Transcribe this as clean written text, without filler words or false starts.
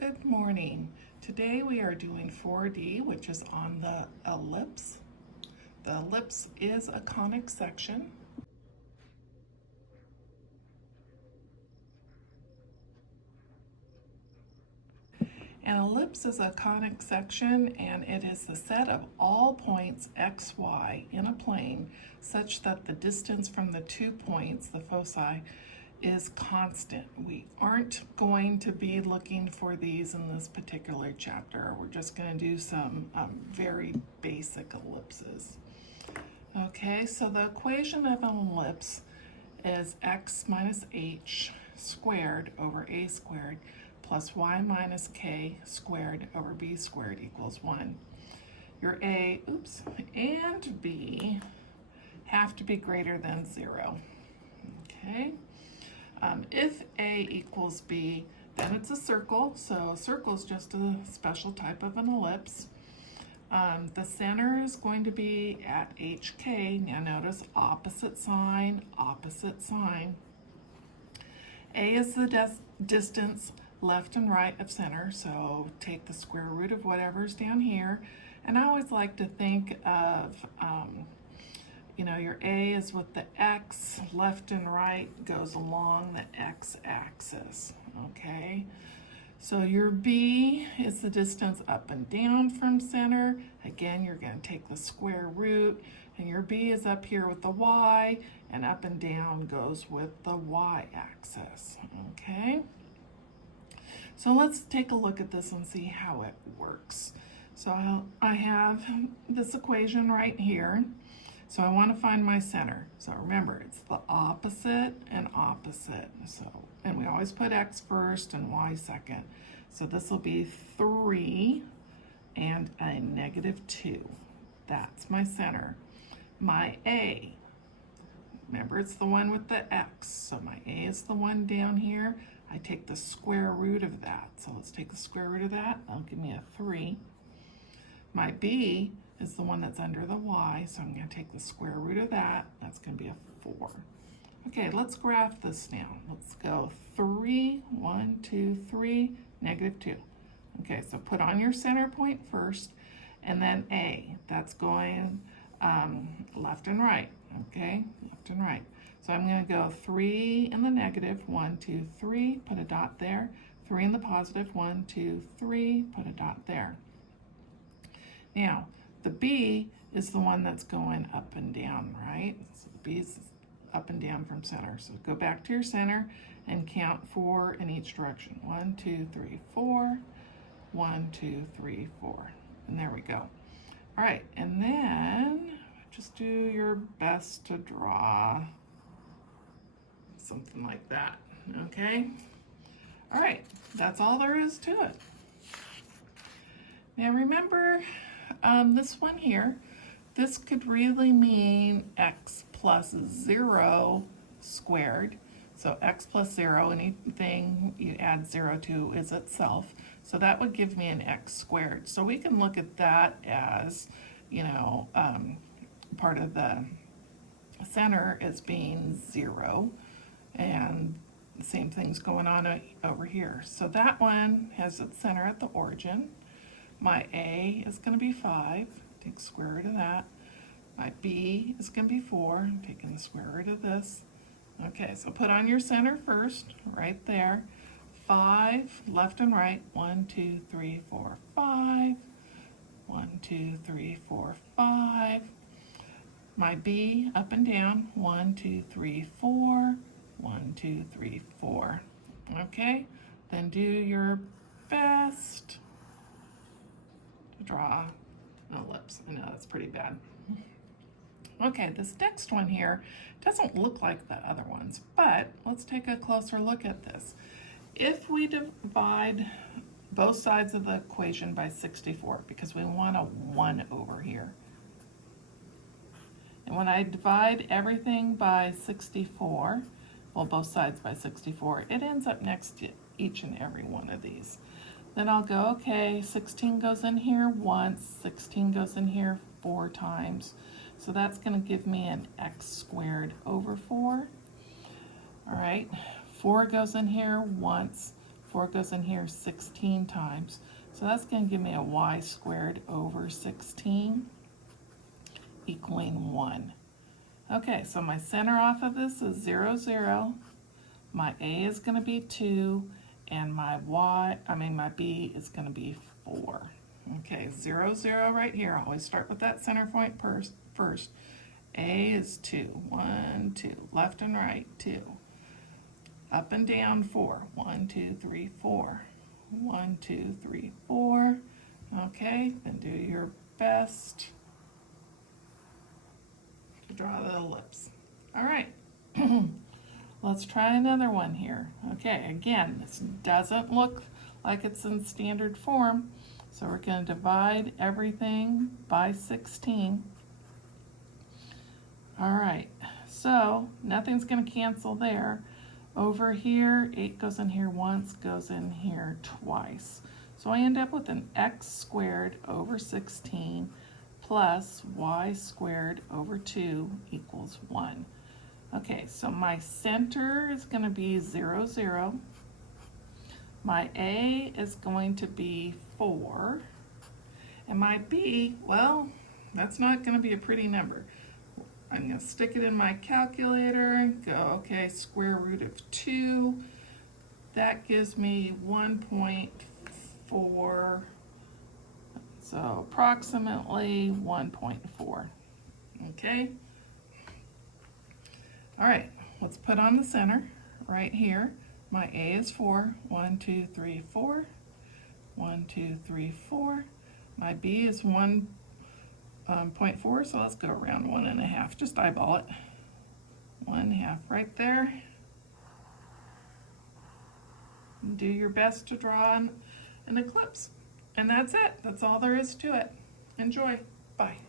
Good morning. Today we are doing 4D, which is on the ellipse. The ellipse is a conic section. An ellipse is a conic section, and it is the set of all points x, y in a plane such that the distance from the 2 points, the foci, is constant. We aren't going to be looking for these in this particular chapter. We're just going to do some very basic ellipses. Okay, so the equation of an ellipse is x minus h squared over a squared plus y minus k squared over b squared equals 1. Your a, and b have to be greater than 0. Okay. If a equals b, then it's a circle. So a circle is just a special type of an ellipse. The center is going to be at HK. Now notice opposite sign, opposite sign. A is the distance left and right of center, so take the square root of whatever's down here. And I always like to think of your A is with the X, left and right goes along the X axis, okay? So your B is the distance up and down from center. Again, you're gonna take the square root, and your B is up here with the Y, and up and down goes with the Y axis, okay? So let's take a look at this and see how it works. So I have this equation right here. So I want to find my center. So remember, it's the opposite and opposite. And we always put x first and y second. So this will be 3 and a -2. That's my center. My A, remember it's the one with the x. So my A is the one down here. I take the square root of that. So let's take the square root of that. That'll give me a 3. My B is the one that's under the y, so I'm going to take the square root of that. That's going to be a 4. Okay, let's graph this now. Let's go 3, 1, 2, 3, -2. Okay, so put on your center point first, and then A. That's going left and right, okay? Left and right. So I'm going to go 3 in the negative, 1, 2, 3, put a dot there. 3 in the positive, 1, 2, 3, put a dot there. Now, the B is the one that's going up and down, right? So the B is up and down from center. So go back to your center and count 4 in each direction. 1, 2, 3, 4. 1, 2, 3, 4. And there we go. All right, and then just do your best to draw something like that, okay? All right, that's all there is to it. Now remember, this one here, this could really mean x plus 0 squared. So x plus 0, anything you add 0 to is itself. So that would give me an x squared. So we can look at that as, part of the center as being 0. And the same thing's going on over here. So that one has its center at the origin. My A is going to be 5, take the square root of that. My B is going to be 4, taking the square root of this. Okay, so put on your center first, right there. 5, left and right, 1, 2, 3, 4, 5. 1, 2, 3, 4, 5. My B up and down, 1, 2, 3, 4. 1, 2, 3, 4. Okay, then do your best to draw an ellipse. I know that's pretty bad. Okay, this next one here doesn't look like the other ones, but let's take a closer look at this. If we divide both sides of the equation by 64, because we want a 1 over here, and when I divide everything by 64, well, both sides by 64, it ends up next to each and every one of these. Then I'll go, okay, 16 goes in here once, 16 goes in here 4 times. So that's going to give me an x squared over 4. All right, 4 goes in here once, 4 goes in here 16 times. So that's going to give me a y squared over 16 equaling 1. Okay, so my center off of this is 0, 0. My a is going to be 2, and my my b is going to be 4. Okay, 0, 0 right here. Always start with that center point first. A is 2. 1, 2. Left and right, 2. Up and down, 4. 1, 2, 3, 4. 1, 2, 3, 4. Okay, then do your best to draw the ellipse. All right. Let's try another one here. Okay, again, this doesn't look like it's in standard form, so we're going to divide everything by 16. All right, so nothing's going to cancel there. Over here, 8 goes in here once, goes in here twice. So I end up with an x squared over 16 plus y squared over 2 equals 1. Okay, so my center is going to be 0, 0. My a is going to be 4. And my b, well, that's not going to be a pretty number. I'm going to stick it in my calculator and go, okay, square root of 2. That gives me 1.4, so approximately 1.4. Okay? All right, let's put on the center right here. My a is 4. 1, 2, 3, 4. 1, 2, 3, 4. My b is 1.4, so let's go around 1.5. Just eyeball it. 1/2 right there. Do your best to draw an ellipse. And that's it. That's all there is to it. Enjoy. Bye.